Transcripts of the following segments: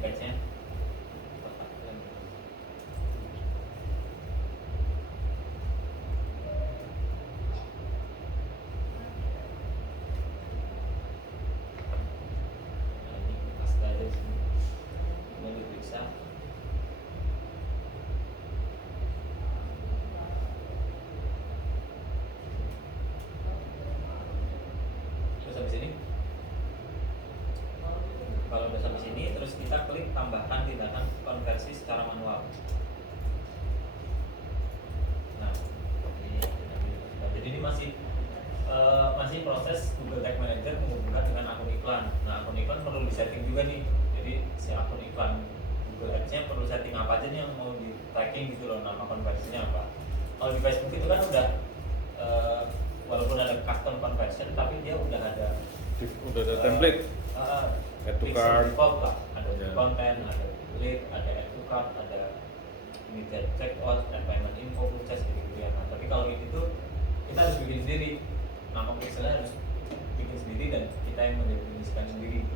page-nya. Habis ini, kalau udah sampai sini, terus kita klik tambahkan tindakan konversi secara manual. Nah, jadi ini masih proses Google Tag Manager menghubungkan dengan akun iklan. Nah, akun iklan perlu disetting juga nih. Jadi si akun iklan Google Ads-nya perlu setting apa aja nih yang mau di tracking gitu loh, nama konversinya apa. Kalau di Facebook itu kan udah walaupun ada custom conversion, tapi dia udah ada template, add to cart, default lah, ada konten, ada lead, ada add to cart, ada immediate checkout, dan payment info, purchase gitu ya. Nah, tapi kalau ini tuh kita harus bikin sendiri, nama pixelnya harus bikin sendiri dan kita yang mendefinisikan sendiri.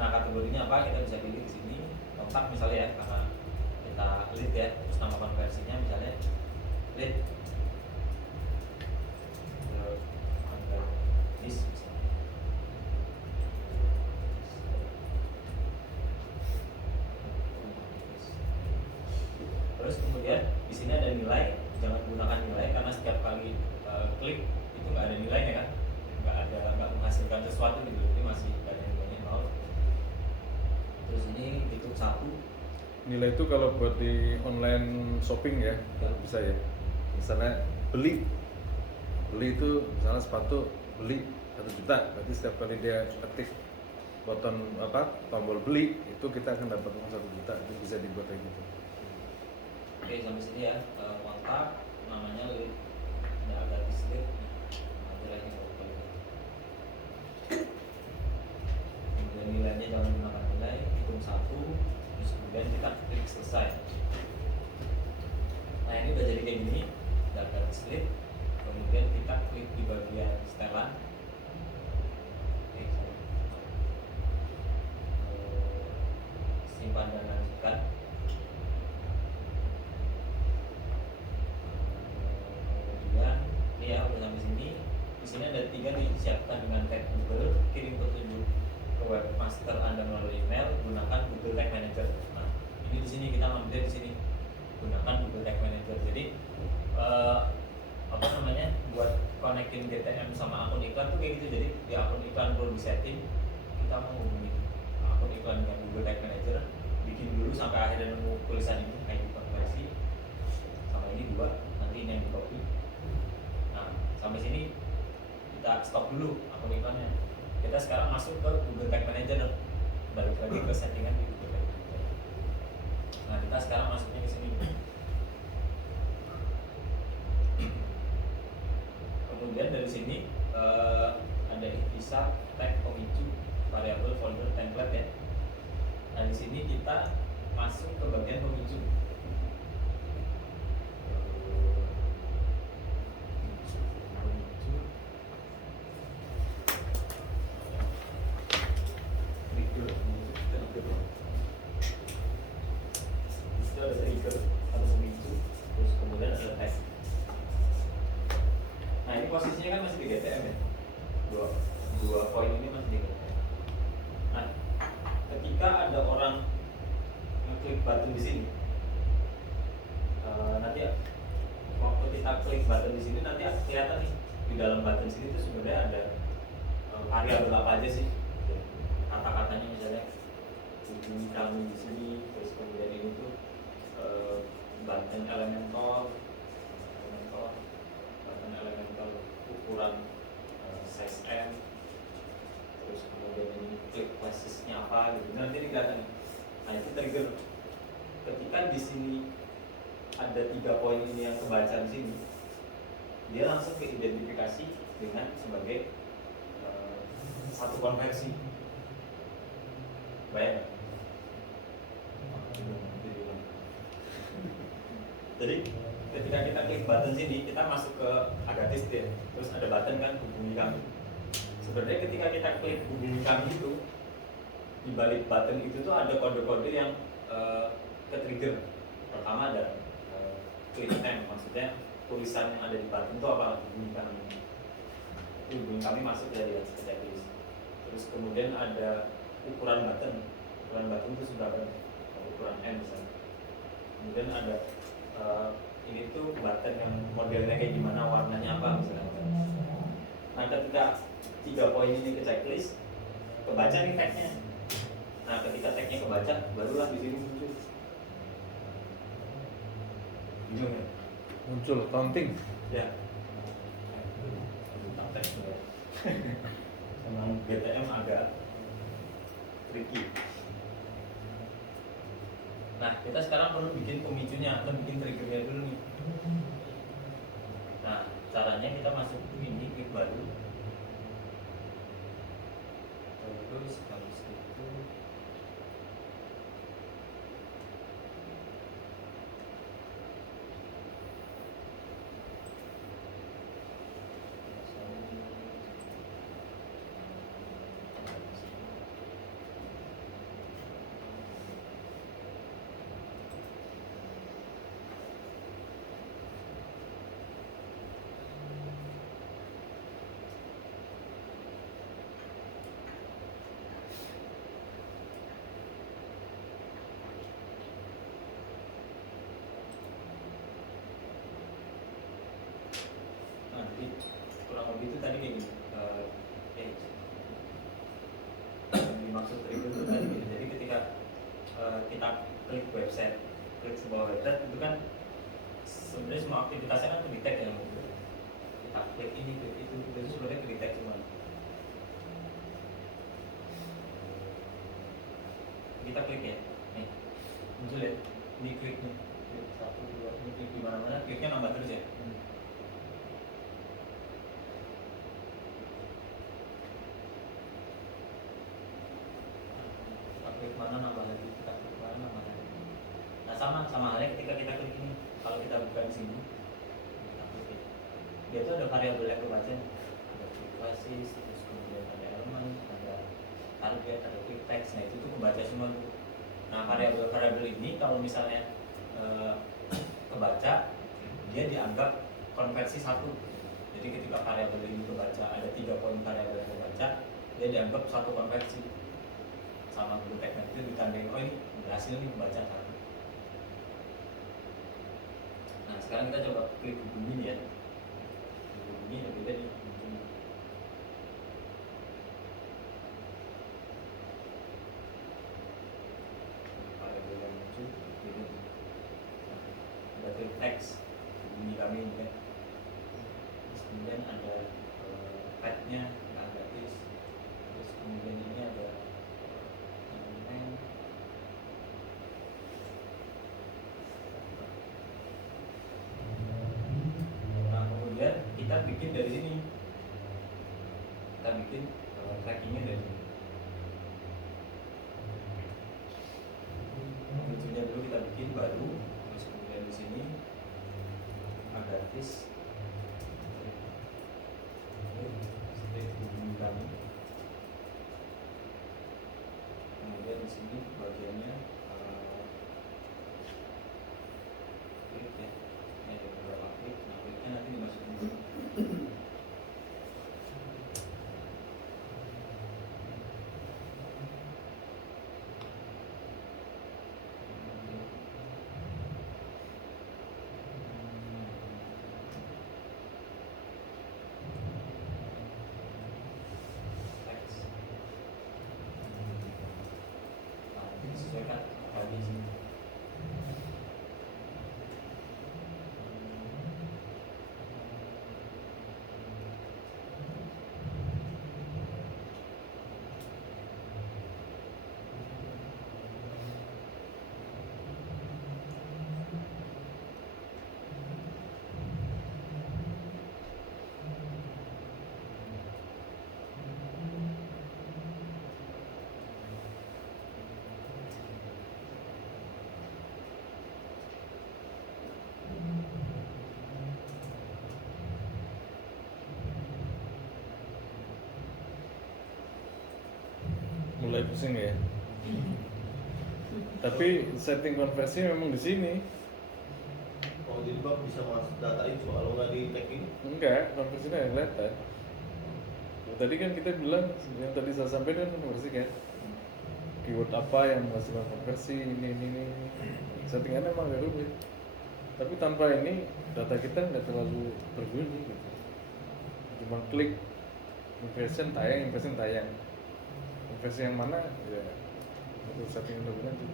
Nah, kategorinya apa? Kita bisa pilih di sini kontak misalnya ya, karena kita lead ya, terus nama konversinya misalnya lead. Terus kemudian di sini ada nilai, jangan gunakan nilai karena setiap kali klik itu nggak ada nilainya kan, nggak menghasilkan sesuatu gitu, ini masih ada nilainya 0. Terus ini titik 1. Nilai itu kalau buat di online shopping ya, bisa ya. Misalnya beli itu misalnya sepatu beli 1 juta, berarti setiap kali dia ketik tombol beli itu kita akan dapat uang 1 juta. Itu bisa dibuat kayak gitu. Oke, sampai sini ya. Kontak namanya lead, ada gratis lead, nilainya kemudian nilainya jangan gunakan nilai, hitung 1, terus kemudian kita klik selesai. Nah, ini udah jadi kayak gini, udah gratis lead. Kemudian kita klik di bagian setelan. Simpan dan lanjutkan. Kemudian ini ya udah sampai sini. Di sini ada 3 nih, siapkan dengan tag Google, kirim petunjuk ke webmaster Anda melalui email, gunakan Google Tag Manager. Nah, ini di sini kita ngambil di sini, gunakan Google Tag Manager. Jadi buat connecting GTM sama akun iklan tuh kayak gitu. Jadi di akun iklan perlu di setting, kita mau hubungi akun iklan dengan Google Tag Manager, bikin dulu sampai akhirnya nemu tulisan ini ID konversi sama ini 2, nanti ini yang di copy. Nah, sampai sini kita stop dulu akun iklannya. Kita sekarang masuk ke Google Tag Manager, balik lagi ke settingan di Google Tag Manager. Nah, kita sekarang masuknya ke sini. Kemudian dari sini ada bisa tag pemicu variabel folder template ya. Nah, di sini kita masuk ke bagian pemicu. Itu ada trigger atau pemicu, terus kemudian ada tag. Nah, ini posisinya kan masih di GTM ya, dua poin ini masih di GTM. Nah, ketika ada orang ngeklik button di sini, nanti waktu kita klik button di sini nanti kelihatan nih di dalam button sini tuh sebenarnya ada variabel apa aja sih, kata-katanya misalnya hubungi kami di sini, terus kemudian ini tuh button elementor ukuran size M, terus kemudian ini click classes-nya apa gitu. Nanti ini kelihatan. Nah, itu trigger. Ketika di sini ada 3 poin ini yang kebaca di sini, dia langsung keidentifikasi dengan sebagai satu konversi. Bayang? Jadi ketika kita klik button sini, kita masuk ke Agatis ya. Terus ada button kan hubungi kami. Sebenarnya ketika kita klik hubungi kami di balik button itu tuh ada kode-kode yang ke trigger. Pertama ada click name, maksudnya tulisan yang ada di button itu apa, bunyi kami masuk dari checklist. Terus kemudian ada ukuran button itu seberapa, ukuran M misalnya. Kemudian ada ini tuh button yang modelnya kayak gimana, warnanya apa misalnya. Nah ketika 3 poin ini ke checklist, kebaca nih tagnya. Nah ketika tagnya kebaca, barulah di sini muncul. Bingung ya? Muncul counting. Ya. Memang GTM agak tricky. Nah kita sekarang perlu bikin pemicunya atau bikin triggernya dulu nih. Nah caranya kita masuk ke ini, klik baru. Terus habis itu jadi kurang lebih itu tadi kayak gini. Yang dimaksud trigger itu tadi gini. Jadi ketika kita klik website, klik sebuah website itu kan sebenarnya semua aktivitasnya kan ke-detect ya. Kita klik ini, klik itu sebenarnya ke-detect semua. Kita klik ya, nih muncul ya, ini klik nih, klik 1, 2, ini klik di mana-mana, kliknya nambah terus ya. Klik mana nambah lagi, kita klik mana nambah lagi. Nah sama halnya ketika kita klik ini, kalau kita buka di sini, kita klik ini. Dia tuh ada variabel yang kebaca, ada basis, terus kemudian ada elemen, ada target, ada quick text. Nah itu tuh kebaca semua tuh. Nah variabel ini kalau misalnya kebaca, dia dianggap konversi 1. Jadi ketika variabel ini kebaca, ada 3 poin variabel yang kebaca, dia dianggap 1 konversi. Sama guru teknik itu ditandain, oh ini berhasil nih membaca kan. Nah sekarang kita coba klik hubungi ya. Hubungi ya beda nih. Variabel yang muncul beda nih. Ada klik teks hubungi kami ini kan. Terus kemudian ada pad-nya yang gratis. Terus kemudian ini ada kita bikin dari sini, kita bikin trackingnya dari sini. Munculnya dulu kita bikin baru, terus kemudian di sini gratis, hubungi kami. Kemudian di sini bagiannya klik ya, ini ada beberapa klik. Nah kliknya nanti dimasukin dulu. Disesuaikan lagi sini. Mulai pusing ya. Tapi setting konversi memang di sini. Oh jadi bang bisa masuk data itu kalau nggak di tag ini? Enggak, konversinya nggak kelihatan. Tadi kan kita bilang, yang tadi saya sampaikan konversi kan, keyword apa yang menghasilkan konversi, ini. Settingannya emang nggak rumit. Tapi tanpa ini, data kita nggak terlalu berbunyi gitu. Cuma klik, impression tayang, konversi yang mana, ya itu settingan lebih lanjut.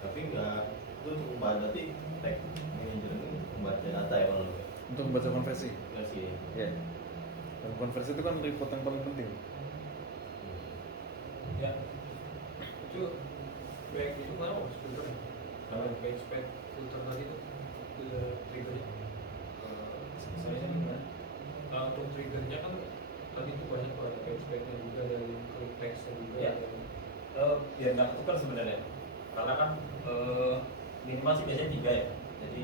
Tapi nggak itu untuk membaca berarti tag manager ini untuk membaca data ya kalau Untuk membaca konversi. nggak sih? Ya. Dan konversi itu kan report yang paling penting. Ya, itu baik itu mana mas filter? Kalau page spec filter tadi itu triggernya. Sorry saya gimana? Untuk triggernya kan tadi itu banyak tuh ada page specnya juga, ada yang click textnya juga. Ya. Biar nggak ketukar sebenarnya, karena kan minimal sih biasanya 3 ya. Jadi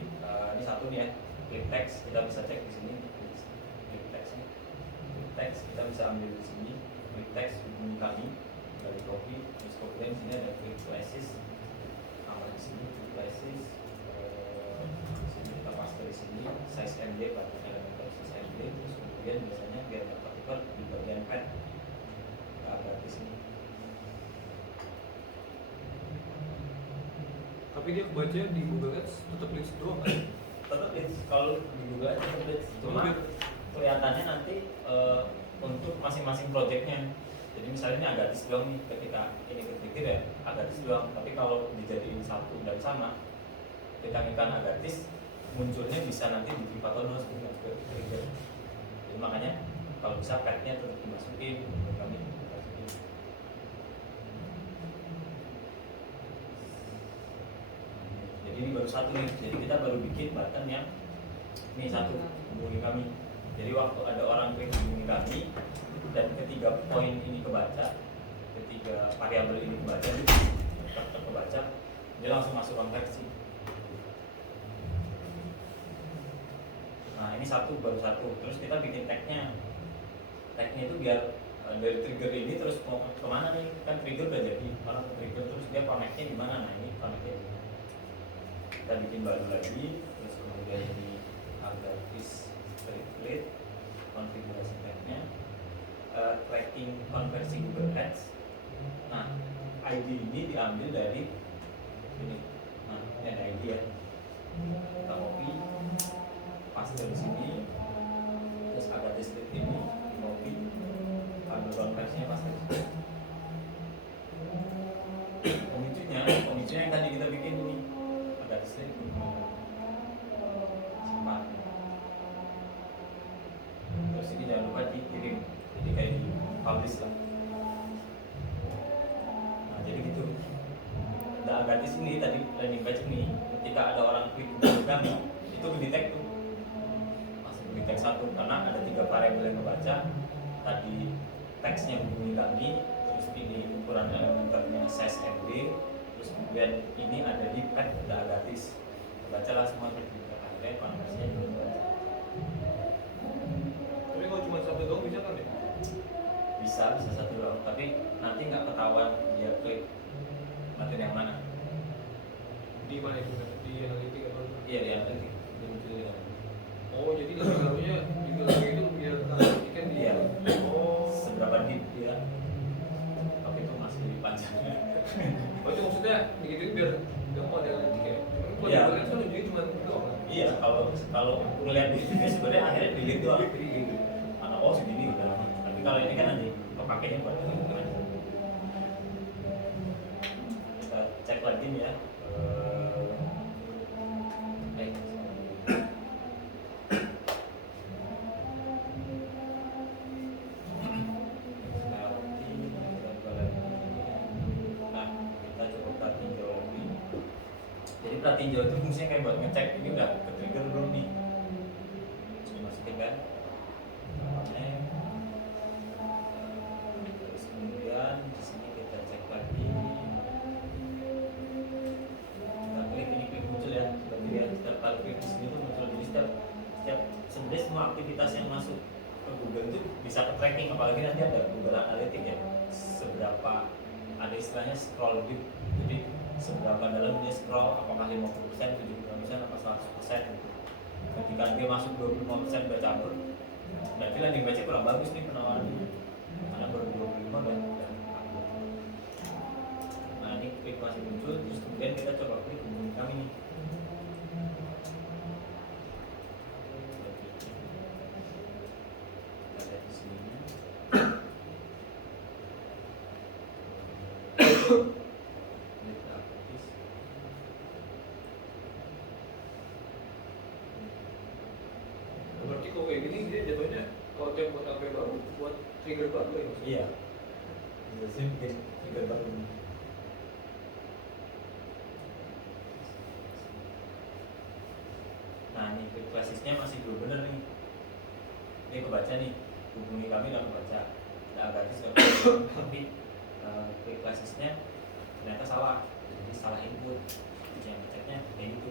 ini satu nih ya, click text kita bisa cek di sini, click textnya, click text kita bisa ambil di sini, click text hubungi kami dari copy, terus kemudian di sini ada click places, tambah di sini click places, di sini kita paste di sini size MD pada elemen size MD, terus kemudian biasanya biar nggak ketukar di bagian pad kita agak di sini. Tapi dia kebaca di Google Ads tetap list doang kan? Tetap leads, kalau di Google Ads tetap leads, cuma kelihatannya nanti untuk masing-masing projectnya. Jadi misalnya ini agak dis doang nih, ketika ini ketrigger ya agak dis doang, tapi kalau dijadiin satu dan sama, kita ikan agak dis munculnya bisa nanti di Pivatonos ke trigger. Jadi makanya kalau bisa padnya tetap dimasukin, menurut kami dimasukin. Jadi ini baru satu nih, jadi kita baru bikin button yang ini satu, hubungi kami. Jadi waktu ada orang klik hubungi kami dan ketiga poin ini kebaca, ketiga variabel ini kebaca, kebaca, dia langsung masuk konversi. Nah ini satu, baru satu, terus kita bikin tagnya itu biar dari trigger ini terus mau kemana nih, kan trigger udah jadi, orang ke trigger terus dia connect-nya di mana, nah ini connect-nya di mana. Kita bikin baru lagi, terus kemudian ini agak is trigger, konfigurasi tagnya, tracking konversi Google Ads. Nah ID ini diambil dari ini, nah ini ada ID ya, kita copy, paste di sini, terus agak diskrit ini, copy, ambil konversinya paste di sini. Pemicunya yang tadi kita bikin ini, agak diskrit, simpan. Terus ini jangan lupa dikirim, jadi kayak di publish lah. Nah jadi gitu. Nah agak di sini tadi landing page ini, ketika ada orang klik hubungi kami, itu di-detect tuh. Di tag satu karena ada 3 variabel yang kebaca, tadi teksnya hubungi kami, terus ini ukuran elementernya size MB, terus kemudian ini ada di pad udah agatis, bacalah semua juga akhirnya konversinya juga baca. Tapi kalau cuma satu doang bisa kan ya? Bisa satu doang, tapi nanti nggak ketahuan dia klik button yang mana. Di mana itu? Di analitik atau? Iya di analitik, dia muncul di analitik. Oh jadi lebih barunya juga lagi itu biar analitiknya di. Iya. Oh. Seberapa deep dia? Tapi itu masih lebih panjang. Oh itu maksudnya begitu biar gampang ada analitik ya? Kalau Iya. di Google Ads kan ujungnya cuma doang kan? Iya, kalau ngeliat di sini sebenarnya akhirnya dilihat doang gitu. Mana oh segini udah. Tapi kalau ini kan nanti kepakainya buat ini aja. Kita cek lagi nih ya. Nah, kita coba tinjau lagi. Jadi tinjau itu fungsinya kayak buat ngecek ini udah ke trigger belum nih. Masukin kan. Terus kemudian di sini kita cek lagi. Kita klik ini klik muncul ya. Berarti ya setiap kali klik di sini tuh muncul, jadi setiap sebenarnya semua aktivitas yang masuk ke Google itu bisa bisa ke tracking, apalagi nanti ada Google Analytics ya, seberapa ada istilahnya scroll deep, jadi seberapa dalam dia scroll, apakah 50%, 70%, apa 100% gitu. Ketika dia masuk 25% udah cabut, berarti landing page-nya kurang bagus nih penawarannya, karena baru 25 dan nah ini klik masih muncul, terus kemudian kita coba klik hubungi kami nih. Kita lihat di sini. Klik gratis. Berarti kalau kayak gini dia jatuhnya kalau dia buat apa baru, buat trigger baru ya maksudnya? Iya. Biasanya bikin trigger baru. Nah ini klik basisnya masih belum bener nih. Ini kebaca nih, hubungi kami dan kebaca. Nah gratis nggak kebaca. Tapi klik basisnya ternyata salah. Jadi salah input. Yang ngeceknya kayak gitu.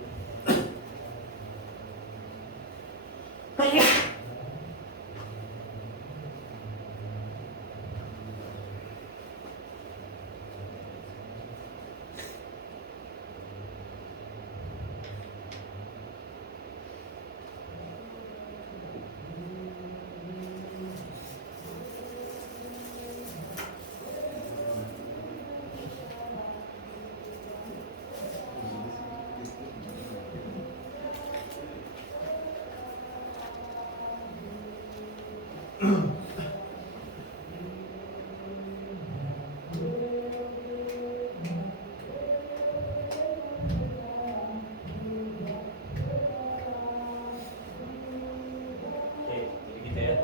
Oke, jadi gitu ya.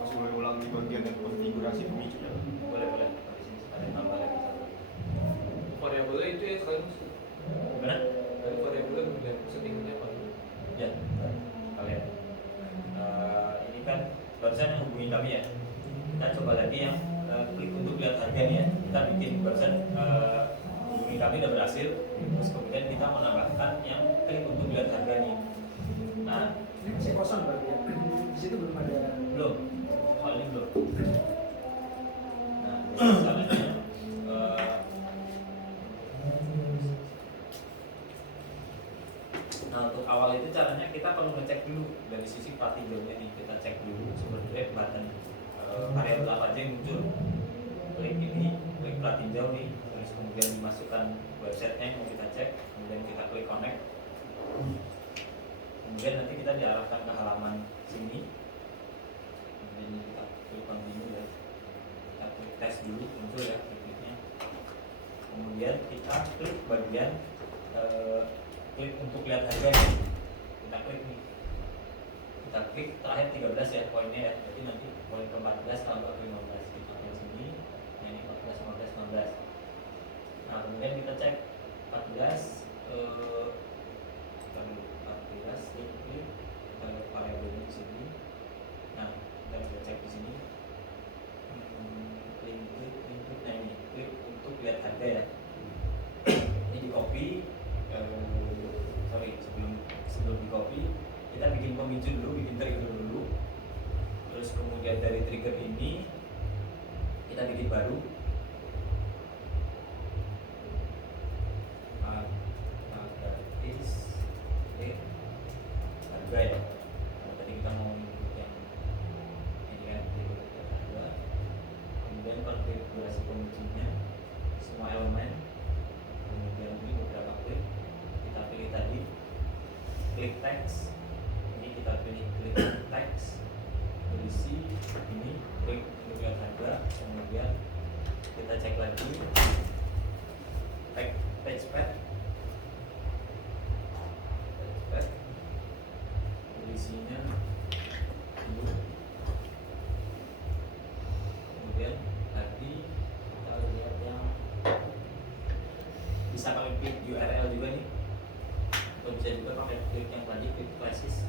Masih boleh ulang di bagian yang konfigurasi pemicunya. Boleh boleh. Di sini ada tambah lagi satu. Variabelnya itu ya sekali mas. Gimana? Dari variabelnya kemudian settingnya apa? Ya, kalian. Ini kan barusan yang hubungi kami ya. Kita coba lagi yang klik untuk lihat harga nih ya. Kita bikin barusan hubungi kami udah berhasil. Terus kemudian kita menambahkan yang klik untuk lihat harga nih. Nah, Ini masih kosong berarti ya. Di situ belum ada. belum. Soal ini belum. Nah, caranya nah untuk awal itu caranya kita perlu ngecek dulu dari sisi plat hijaunya nih, kita cek dulu sebenarnya button variabel apa aja yang muncul. Klik ini, klik plat hijau nih, terus kemudian dimasukkan websitenya yang mau kita cek, kemudian kita klik connect, kemudian nanti kita diarahkan ke halaman sini, kemudian kita klik continue ya, kita klik tes dulu muncul ya kliknya, kemudian kita klik bagian klik untuk lihat harga nih. Kita klik nih, kita klik terakhir 13 ya poinnya ya, jadi nanti poin ke 14 tambah ke 15 kita klik sini, nah ini 14, 15, 16. Nah kemudian kita cek 14 kita dulu 14 klik kita lihat variabelnya di sini. Nah kita bisa cek di sini klik nah ini klik untuk lihat harga ya, ini di copy. Sorry, sebelum di copy kita bikin pemicu dulu, bikin trigger dulu, terus kemudian dari trigger ini kita bikin baru gratis harga ya. Kalau tadi kita mau input yang ini kan trigger harga, kemudian konfigurasi pemicunya semua elemen, kemudian ini beberapa klik, kita pilih tadi klik text, ini kita pilih klik text, berisi ini klik untuk lihat harga, kemudian kita cek lagi page pad berisinya dulu, kemudian tadi kita lihat yang bisa kami klik URL juga nih, atau bisa juga pakai klik yang tadi, klik classes.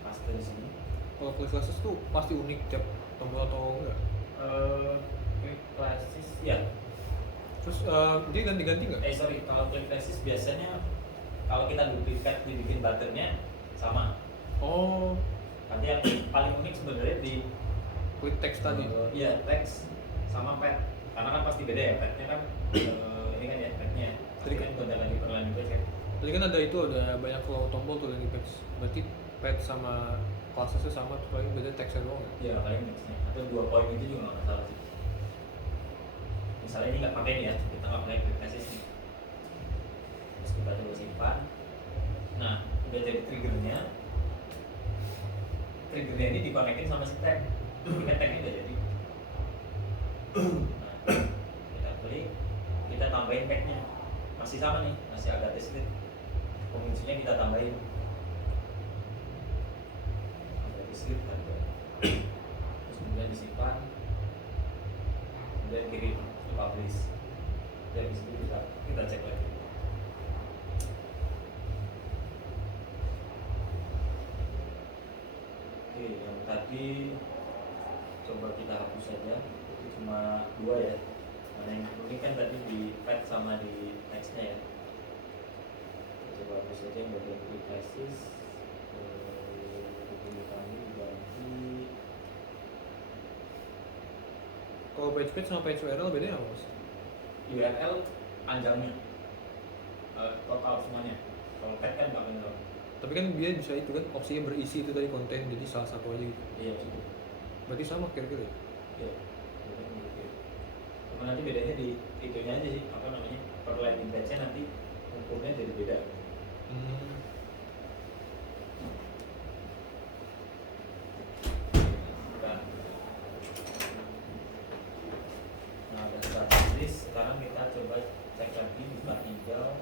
Paste di sini. Kalau klik classes tuh pasti unik tiap tombol atau enggak? Terus dia ganti-ganti nggak? Sorry, kalau klik tesis biasanya kalau kita duplikat dibikin buttonnya sama. Oh, Nanti yang paling unik sebenarnya di klik teks tadi. iya teks sama pad. Karena kan pasti beda ya padnya kan. Ini kan ya padnya. Tadi kan gonta ganti perlahan juga kan. Tadi kan ada itu ada banyak flow tombol tuh yang di page. Berarti pad sama klasesnya sama, tuh paling beda teksnya doang ya? Iya paling mixnya. Atau 2 poin itu juga nggak masalah sih. Misalnya ini nggak pakai nih ya, kita nggak pakai klik tesis nih. Terus kita coba simpan. Nah, udah jadi triggernya. Triggernya ini dikonekin sama si tag. Ini kan tagnya udah jadi. Nah, kita klik, kita tambahin tagnya. Masih sama nih, masih agak teslit. Penguncinya kita tambahin. Agak teslit kan. Terus kemudian disimpan. Kemudian kirim ke publish. Dan di situ kita cek lagi. Oke, yang tadi coba kita hapus saja. Itu cuma 2 ya. Mana yang ini kan tadi di pad sama di teksnya ya. Kita coba hapus saja yang bagian klik tesis. Ini kami ganti. Kalau page speed sama page URL bedanya apa mas? URL panjangnya total semuanya. Kalau pad kan nggak benar. Tapi kan dia bisa itu kan opsinya berisi itu dari konten, jadi salah satu aja gitu. Iya cukup. Berarti sama kira-kira ya? Iya. Bedanya gitu. Cuma nanti bedanya di itunya aja sih. Apa namanya? Per landing page-nya nanti ukurnya jadi beda. Hmm. Bukan. Nah, ada status list. Sekarang kita coba cek lagi buka hijau.